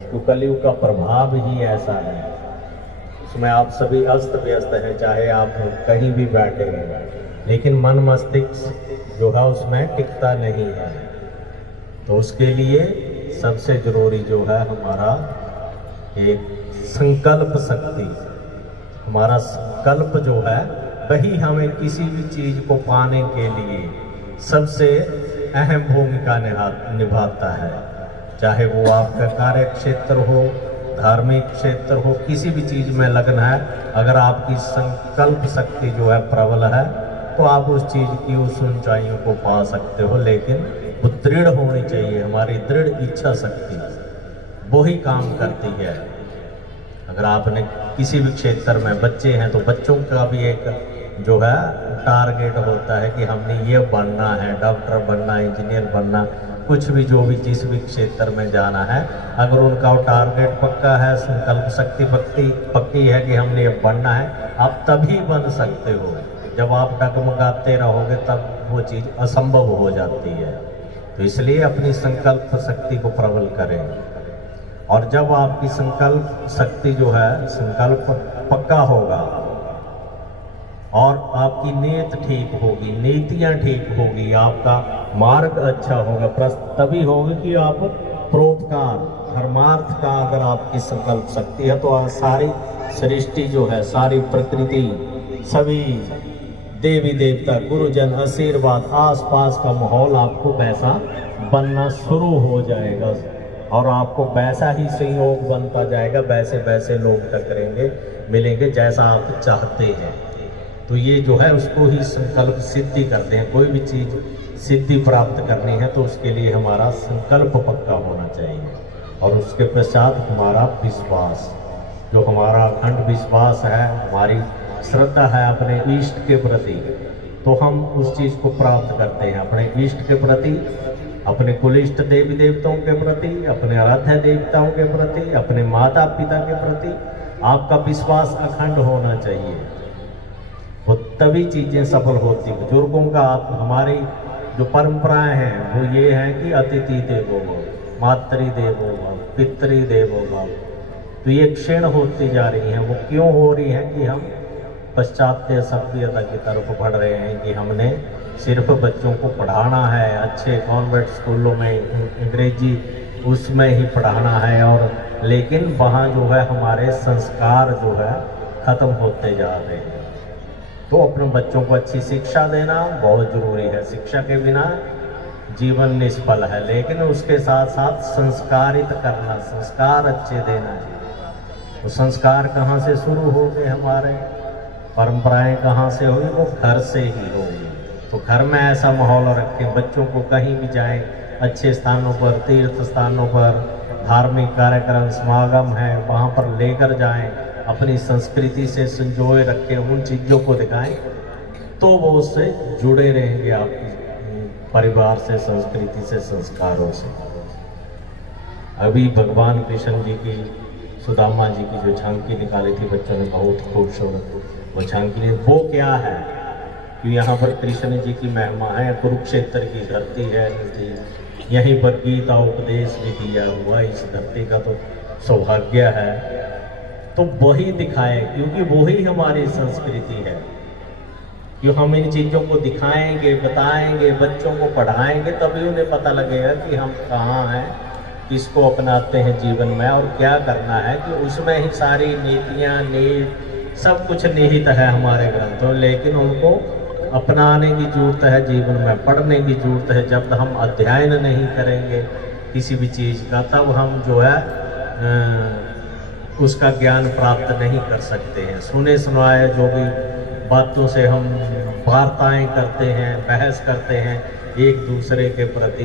तो कलयुग का प्रभाव ही ऐसा है, उसमें आप सभी अस्त व्यस्त हैं, चाहे आप कहीं भी बैठे हैं, लेकिन मन मस्तिष्क जो है उसमें टिकता नहीं है। तो उसके लिए सबसे जरूरी जो है हमारा एक संकल्प शक्ति। हमारा संकल्प जो है वही हमें किसी भी चीज को पाने के लिए सबसे अहम भूमिका निभाता है। चाहे वो आपका कार्य क्षेत्र हो, धार्मिक क्षेत्र हो, किसी भी चीज में लगन है, अगर आपकी संकल्प शक्ति जो है प्रबल है तो आप उस चीज की उस ऊंचाइयों को पा सकते हो। लेकिन वो दृढ़ होनी चाहिए, हमारी दृढ़ इच्छा शक्ति वो ही काम करती है। अगर आपने किसी भी क्षेत्र में, बच्चे हैं तो बच्चों का भी एक जो है टारगेट होता है कि हमने ये बनना है, डॉक्टर बनना, इंजीनियर बनना, कुछ भी जो भी जिस भी क्षेत्र में जाना है, अगर उनका वो टारगेट पक्का है, संकल्प शक्ति पक्की है कि हमने ये बनना है, आप तभी बन सकते हो। जब आप डगमगाते रहोगे तब वो चीज़ असंभव हो जाती है। तो इसलिए अपनी संकल्प शक्ति को प्रबल करें, और जब आपकी संकल्प शक्ति जो है, संकल्प पक्का होगा और आपकी नीयत ठीक होगी, नीतियां ठीक होगी, आपका मार्ग अच्छा होगा, तभी होगी कि आप परोपकार धर्मार्थ का अगर आपकी संकल्प शक्ति है तो सारी सृष्टि जो है, सारी प्रकृति, सभी देवी देवता, गुरुजन, आशीर्वाद, आसपास का माहौल आपको वैसा बनना शुरू हो जाएगा और आपको वैसा ही संयोग बनता जाएगा, वैसे वैसे लोग टकरेंगे, मिलेंगे जैसा आप चाहते हैं। तो ये जो है उसको ही संकल्प सिद्धि करते हैं। कोई भी चीज़ सिद्धि प्राप्त करनी है तो उसके लिए हमारा संकल्प पक्का होना चाहिए, और उसके पश्चात हमारा विश्वास, जो हमारा अखंड विश्वास है, हमारी श्रद्धा है अपने इष्ट के प्रति, तो हम उस चीज़ को प्राप्त करते हैं। अपने इष्ट के प्रति, अपने कुलिष्ट देवी देवताओं के प्रति, अपने आराध्य देवताओं के प्रति, अपने माता पिता के प्रति आपका विश्वास अखंड होना चाहिए। वो तभी चीज़ें सफल होती। बुजुर्गों का आप, हमारी जो परंपराएं हैं वो ये हैं कि अतिथि देवो भव, मातृ देवो भव, पितृ देवो भव। तो ये क्षीण होती जा रही हैं। वो क्यों हो रही है कि हम पाश्चात्य सभ्यता की तरफ बढ़ रहे हैं कि हमने सिर्फ बच्चों को पढ़ाना है, अच्छे कॉन्वेंट स्कूलों में अंग्रेजी उसमें ही पढ़ाना है, और लेकिन वहाँ जो है हमारे संस्कार जो है ख़त्म होते जा रहे हैं। तो अपने बच्चों को अच्छी शिक्षा देना बहुत ज़रूरी है। शिक्षा के बिना जीवन निष्फल है, लेकिन उसके साथ साथ संस्कारित करना, संस्कार अच्छे देना चाहिए। तो संस्कार कहाँ से शुरू हो गए, हमारे परंपराएं कहाँ से हुई? वो घर से ही होगी। तो घर में ऐसा माहौल रखें, बच्चों को कहीं भी जाएं, अच्छे स्थानों पर, तीर्थ स्थानों पर, धार्मिक कार्यक्रम समागम है वहाँ पर लेकर जाएं, अपनी संस्कृति से संजोए रखें, उन चीज़ों को दिखाएं, तो वो उससे जुड़े रहेंगे, आपकी परिवार से, संस्कृति से, संस्कारों से। अभी भगवान कृष्ण जी की, सुदामा जी की जो झांकी निकाली थी बच्चों ने, बहुत खूबसूरत वो झांकी। वो क्या है कि यहाँ पर कृष्ण जी की महिमा है, कुरुक्षेत्र की धरती है, यहीं पर गीता उपदेश भी दिया हुआ, इस धरती का तो सौभाग्य है। तो वही दिखाए, क्योंकि वही हमारी संस्कृति है। क्यों हम इन चीज़ों को दिखाएंगे, बताएंगे, बच्चों को पढ़ाएंगे, तभी उन्हें पता लगेगा कि हम कहाँ हैं, किसको अपनाते हैं जीवन में और क्या करना है। कि उसमें ही सारी नीतियाँ, नीति सब कुछ निहित है हमारे ग्रंथों, लेकिन उनको अपनाने की जरूरत है, जीवन में पढ़ने की जरूरत है। जब हम अध्ययन नहीं करेंगे किसी भी चीज़ का, तब हम जो है उसका ज्ञान प्राप्त नहीं कर सकते हैं। सुने सुनाए जो भी बातों से हम वार्ताएं करते हैं, बहस करते हैं एक दूसरे के प्रति,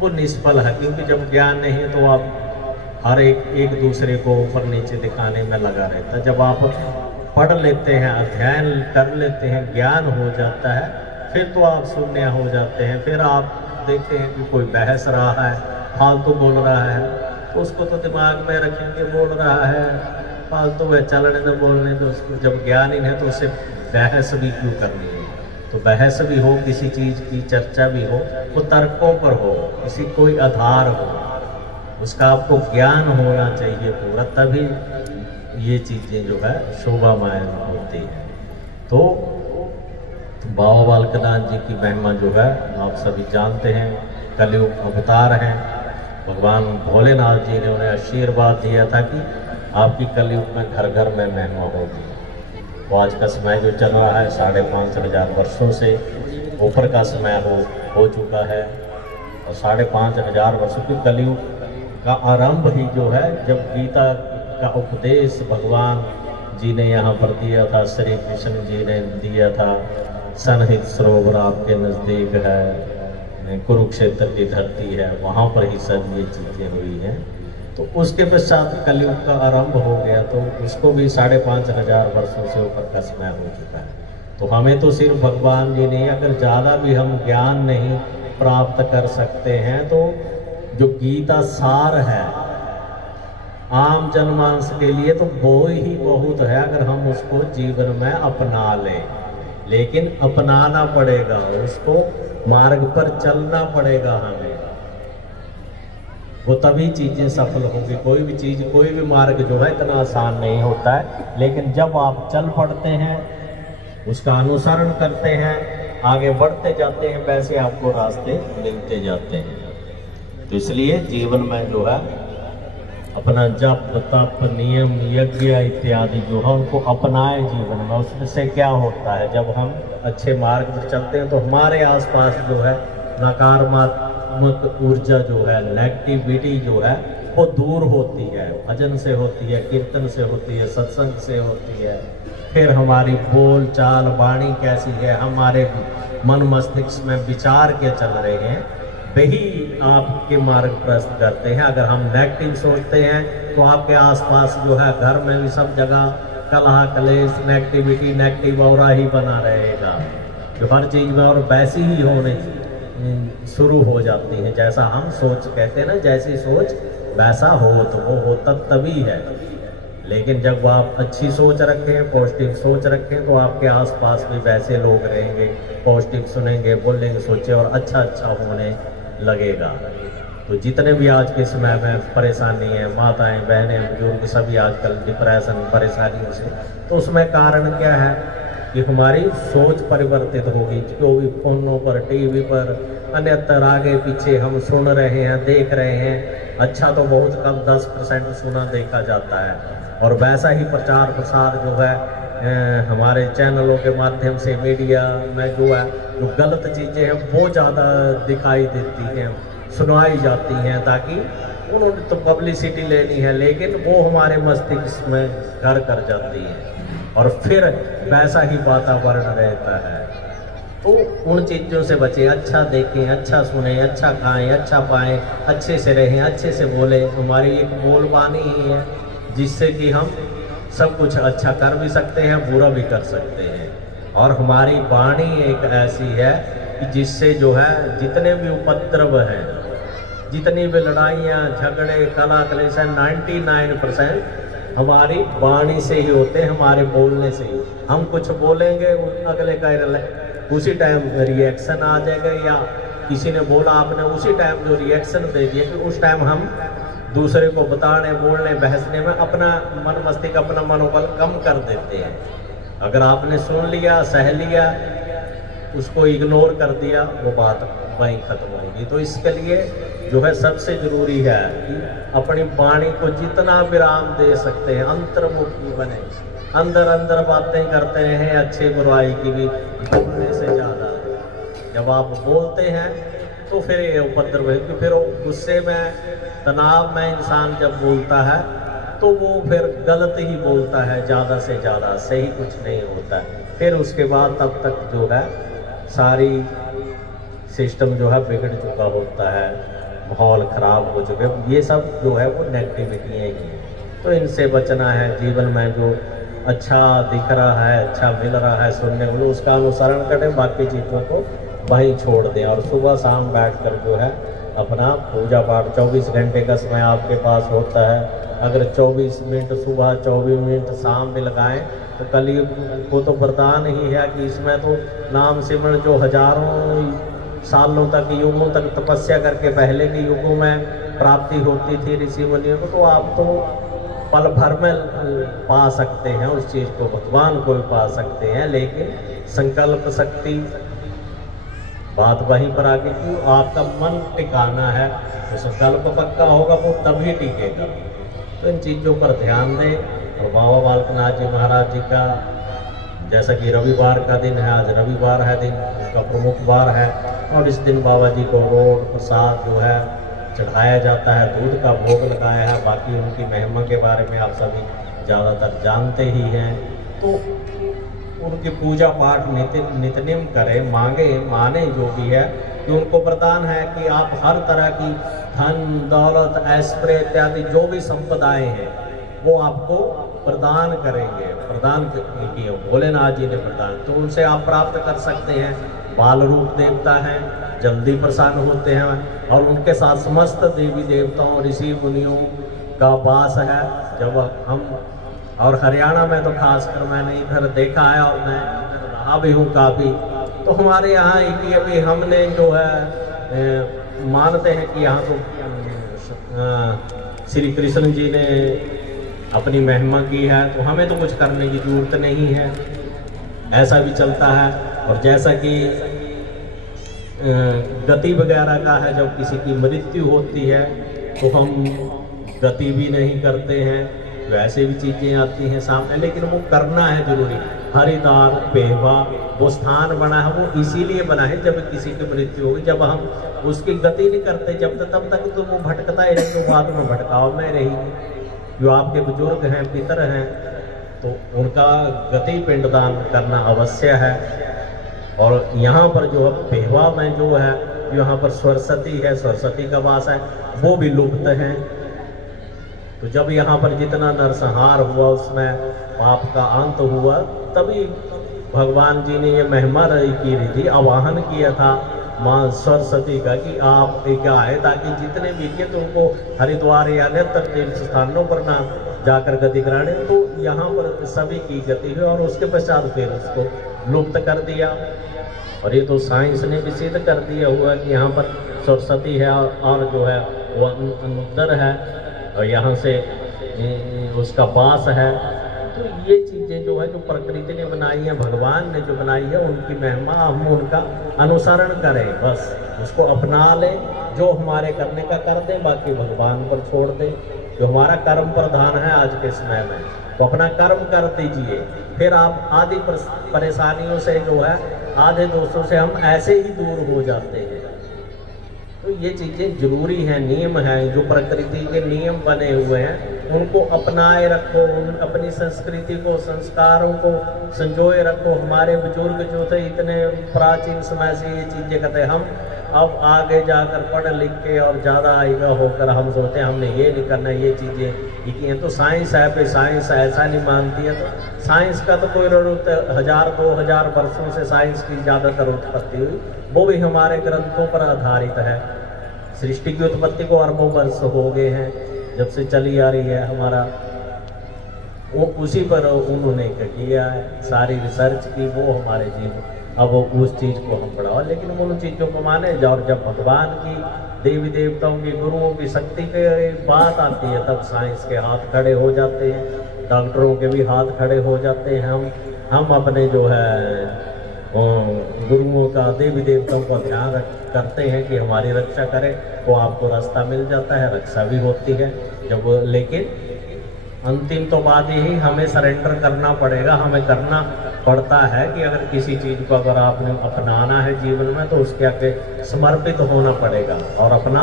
वो निष्फल है। क्योंकि जब ज्ञान नहीं है तो आप हर एक दूसरे को ऊपर नीचे दिखाने में लगा रहता है। जब आप पढ़ लेते हैं, अध्ययन कर लेते हैं, ज्ञान हो जाता है, फिर तो आप शून्य हो जाते हैं। फिर आप देखते हैं कि कोई बहस रहा है, फालतू बोल रहा है, तो उसको तो दिमाग में रखेंगे, बोल रहा है फालतू, वह चलने तो बोलने तो। उसको जब ज्ञान ही है तो उससे बहस भी क्यों करनी है? तो बहस भी हो, किसी चीज़ की चर्चा भी हो, वो तर्कों पर हो, किसी कोई आधार हो, उसका आपको ज्ञान होना चाहिए पूरा, तभी ये चीज़ें जो है शोभामय होती है। तो बाबा बालकनाथ जी की महिमा जो है आप सभी जानते हैं, कलयुग अवतार हैं। भगवान भोलेनाथ जी ने उन्हें आशीर्वाद दिया था कि आपकी कलयुग में घर घर में महिमा होगी। तो आज का समय जो चल रहा है 5,500 वर्षों से ऊपर का समय हो चुका है, और 5,500 वर्षों की कलयुग का आरंभ ही जो है जब गीता का उपदेश भगवान जी ने यहाँ पर दिया था, श्री कृष्ण जी ने दिया था। सनहित सरोवर आपके नज़दीक है, कुरुक्षेत्र की धरती है, वहाँ पर ही सब ये चीज़ें हुई हैं। तो उसके पश्चात कलयुग का आरंभ हो गया, तो उसको भी 5,500 वर्षों से ऊपर का समय हो चुका है। तो हमें तो सिर्फ भगवान जी ने, अगर ज़्यादा भी हम ज्ञान नहीं प्राप्त कर सकते हैं, तो जो गीता सार है आम जनमानस के लिए तो वो ही बहुत है, अगर हम उसको जीवन में अपना लें। लेकिन अपनाना पड़ेगा, उसको मार्ग पर चलना पड़ेगा हमें, वो तभी चीज़ें सफल होंगी। कोई भी चीज़, कोई भी मार्ग जो है इतना आसान नहीं होता है, लेकिन जब आप चल पड़ते हैं, उसका अनुसरण करते हैं, आगे बढ़ते जाते हैं, वैसे आपको रास्ते मिलते जाते हैं। तो इसलिए जीवन में जो है अपना जप तप नियम यज्ञ इत्यादि जो है उनको अपनाए जीवन में। उसमें से क्या होता है, जब हम अच्छे मार्ग पर चलते हैं तो हमारे आसपास जो है नकारात्मक ऊर्जा जो है, नेगेटिविटी जो है वो दूर होती है। भजन से होती है, कीर्तन से होती है, सत्संग से होती है। फिर हमारी बोल चाल वाणी कैसी है, हमारे मन मस्तिष्क में विचार क्या चल रहे हैं, वही आपके मार्ग प्रस्त करते हैं। अगर हम नेगेटिव सोचते हैं तो आपके आसपास जो है घर में भी सब जगह कलह कलेश नेगेटिविटी नेगेटिव औरा ही बना रहेगा, जो हर चीज़ में और वैसी ही होने शुरू हो जाती है। जैसा हम सोच कहते हैं ना, जैसी सोच वैसा हो, तो वो होता तभी है। लेकिन जब आप अच्छी सोच रखें, पॉजिटिव सोच रखें, तो आपके आसपास भी वैसे लोग रहेंगे, पॉजिटिव सुनेंगे, बोलेंगे, सोचे और अच्छा होने लगेगा। तो जितने भी आज के समय में परेशानी है, माताएं बहनें बुजुर्ग सभी आजकल डिप्रेशन परेशानियों से, तो उसमें कारण क्या है कि हमारी सोच परिवर्तित होगी। जो भी फोनों पर, टीवी पर, अन्यत्र आगे पीछे हम सुन रहे हैं, देख रहे हैं, अच्छा तो बहुत कम 10% सुना देखा जाता है, और वैसा ही प्रचार प्रसार जो है हमारे चैनलों के माध्यम से मीडिया में जो है जो गलत चीज़ें हैं वो ज़्यादा दिखाई देती हैं, सुनाई जाती हैं, ताकि उन्होंने तो पब्लिसिटी लेनी है, लेकिन वो हमारे मस्तिष्क में घर कर जाती है और फिर वैसा ही वातावरण रहता है। तो उन चीज़ों से बचें, अच्छा देखें, अच्छा सुने, अच्छा खाएं, अच्छा पाएं, अच्छे से रहें, अच्छे से बोलें। हमारी एक बोलबानी ही है जिससे कि हम सब कुछ अच्छा कर भी सकते हैं, बुरा भी कर सकते हैं। और हमारी वाणी एक ऐसी है कि जिससे जो है जितने भी उपद्रव हैं, जितनी भी लड़ाइयाँ झगड़े कलह क्लेश है, 99% हमारी वाणी से ही होते हैं, हमारे बोलने से ही। हम कुछ बोलेंगे, अगले का उसी टाइम रिएक्शन आ जाएगा, या किसी ने बोला आपने उसी टाइम जो रिएक्शन दे दिया, कि उस टाइम हम दूसरे को बताने, बोलने, बहसने में अपना मन मस्तिष्क, अपना मनोबल कम कर देते हैं। अगर आपने सुन लिया, सह लिया, उसको इग्नोर कर दिया, वो बात वहीं खत्म होगी। तो इसके लिए जो है सबसे जरूरी है कि अपनी वाणी को जितना विराम दे सकते हैं, अंतर्मुखी बने, अंदर अंदर बातें करते हैं, अच्छे बुराई की भी, बोलने से ज़्यादा। जब आप बोलते हैं तो फिर ये उपद्रव है, क्योंकि फिर गुस्से में, तनाव में इंसान जब बोलता है तो वो फिर गलत ही बोलता है, ज़्यादा से ज़्यादा, सही कुछ नहीं होता है। फिर उसके बाद तब तक जो है सारी सिस्टम जो है बिगड़ चुका होता है, माहौल ख़राब हो चुके, ये सब जो है वो नेगेटिविटी ही है। तो इनसे बचना है। जीवन में जो अच्छा दिख रहा है, अच्छा मिल रहा है सुनने को, उसका अनुसरण करें, बाकी चीज़ों को वहीं छोड़ दें। और सुबह शाम बैठकर जो है अपना पूजा पाठ, 24 घंटे का समय आपके पास होता है। अगर 24 मिनट सुबह 24 मिनट शाम में लगाएं तो कलयुग को तो वरदान ही है कि इसमें तो नाम सिमरण जो हजारों सालों तक, युगों तक तपस्या करके पहले के युगों में प्राप्ति होती थी ऋषि मुनियों को, तो आप तो पल भर में पा सकते हैं उस चीज़ को, भगवान को भी पा सकते हैं। लेकिन संकल्प शक्ति बात वहीं पर आगे की, आपका मन टिकाना है, तो संकल्प पक्का होगा वो तभी टिकेगा। तो इन चीज़ों पर ध्यान दें। और बाबा बालकनाथ जी महाराज जी का जैसा कि रविवार का दिन है, आज रविवार है, दिन उनका प्रमुख वार है, और इस दिन बाबा जी को रोड प्रसाद जो है चढ़ाया जाता है, दूध का भोग लगाया है। बाकी उनकी महिमा के बारे में आप सभी ज़्यादातर जानते ही हैं। तो उनकी पूजा पाठ नित्यनेम करें, माने जो भी है, कि उनको वरदान है कि आप हर तरह की धन दौलत ऐश्वर्य इत्यादि जो भी संपदाएं हैं वो आपको प्रदान करेंगे, प्रदान किए भोलेनाथ जी ने प्रदान, तो उनसे आप प्राप्त कर सकते हैं। बाल रूप देवता हैं, जल्दी प्रसन्न होते हैं, और उनके साथ समस्त देवी देवताओं ऋषि मुनियों का वास है। जब हम और हरियाणा में तो खासकर मैंने इधर देखा है, और मैं इधर रहा भी हूँ काफ़ी, तो हमारे यहाँ कि अभी हमने जो है मानते हैं कि यहाँ तो श्री कृष्ण जी ने अपनी महिमा की है, तो हमें तो कुछ करने की जरूरत नहीं है, ऐसा भी चलता है। और जैसा कि गति वगैरह का है, जब किसी की मृत्यु होती है तो हम गति भी नहीं करते हैं, वैसे भी चीज़ें आती हैं सामने, लेकिन वो करना है जरूरी। हरिद्वार पेहवा वो स्थान बना है, वो इसीलिए बना है जब किसी की मृत्यु होगी, जब हम उसकी गति नहीं करते जब तब तक तो वो भटकता ही नहीं, तो बाद में भटकाव में रहेगी। जो आपके बुजुर्ग हैं, पितर हैं, तो उनका गति पिंडदान करना अवश्य है। और यहाँ पर जो पेहवा में जो है, यहाँ पर सरस्वती है, सरस्वती का वास है, वो भी लुप्त हैं। तो जब यहाँ पर जितना नरसंहार हुआ उसमें पाप का अंत हुआ, तभी भगवान जी ने ये महिमा की रही थी, आवाहन किया था माँ सरस्वती का कि आप क्या है, ताकि जितने भी थे तो उनको हरिद्वार या अन्यत्र तीर्थ स्थानों पर ना जाकर गति कराने, तो यहाँ पर सभी की गति हुई, और उसके पश्चात फिर उसको लुप्त कर दिया। और ये तो साइंस ने भी सिद्ध कर दिया हुआ कि यहाँ पर सरस्वती है, और जो है वो अंदर है, और यहाँ से उसका वास है। तो ये चीज़ें जो है जो प्रकृति ने बनाई है, भगवान ने जो बनाई है, उनकी महिमा हम उनका अनुसरण करें, बस उसको अपना लें। जो हमारे करने का कर दें, बाकी भगवान पर छोड़ दें। जो हमारा कर्म प्रधान है आज के समय में, तो अपना कर्म कर दीजिए, फिर आप आदि परेशानियों से जो है, आधे दोस्तों से हम ऐसे ही दूर हो जाते हैं। तो ये चीज़ें जरूरी हैं, नियम हैं, जो प्रकृति के नियम बने हुए हैं उनको अपनाए रखो, अपनी संस्कृति को, संस्कारों को संजोए रखो। हमारे बुजुर्ग जो थे इतने प्राचीन समय से ये चीज़ें करते हैं, हम अब आगे जाकर पढ़ लिख के और ज़्यादा आएगा होकर हम सोचते हैं हमने ये नहीं करना, ये चीज़ें की हैं। तो साइंस है पे साइंस ऐसा नहीं मानती है, तो साइंस का तो कोई जरूरत 1000-2000 वर्षों से साइंस की ज़्यादातर उत्पत्ति हुई, वो भी हमारे ग्रंथों पर आधारित है। सृष्टि की उत्पत्ति को अरबों वर्ष हो गए हैं जब से चली आ रही है हमारा, वो उसी पर उन्होंने किया है, सारी रिसर्च की, वो हमारे जीवन अब उस चीज़ को हम बढ़ावा, लेकिन उन चीज़ों को माने जाओ। और जब भगवान की, देवी देवताओं की, गुरुओं की शक्ति की बात आती है, तब साइंस के हाथ खड़े हो जाते हैं, डॉक्टरों के भी हाथ खड़े हो जाते हैं। हम अपने जो है गुरुओं का, देवी देवताओं का ध्यान करते हैं कि हमारी रक्षा करें, तो आपको रास्ता मिल जाता है, रक्षा भी होती है जब। लेकिन अंतिम तो बात यही, हमें सरेंडर करना पड़ेगा, हमें करना पड़ता है कि अगर किसी चीज़ को अगर आपने अपनाना है जीवन में, तो उसके आगे समर्पित होना पड़ेगा और अपना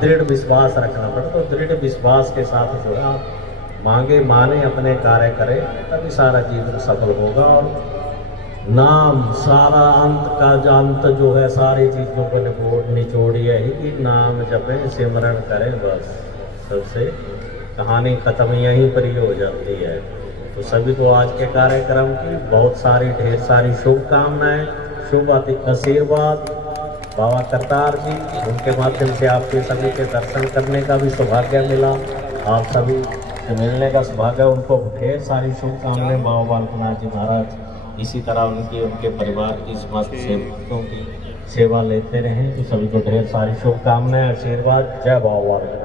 दृढ़ विश्वास रखना पड़ेगा। तो दृढ़ विश्वास के साथ जो है आप माने अपने कार्य करें, तभी सारा जीवन सफल होगा। और नाम सारा अंत का अंत जो है, सारी चीज़ों को निचोड़िए ही कि नाम जपें, सिमरण करें, बस सबसे कहानी खत्म यहीं पर ही हो जाती है। तो सभी को आज के कार्यक्रम की बहुत सारी, ढेर सारी शुभकामनाएं, शुभ आशीर्वाद। बाबा करतार जी, उनके माध्यम से आपके सभी के दर्शन करने का भी सौभाग्य मिला, आप सभी से मिलने का सौभाग्य, उनको ढेर सारी शुभकामनाएं। बाबा बालकनाथ जी महाराज इसी तरह उनके परिवार की समस्त सेवकों की सेवा लेते रहें। तो सभी को ढेर सारी शुभकामनाएं, आशीर्वाद। जय बाबा।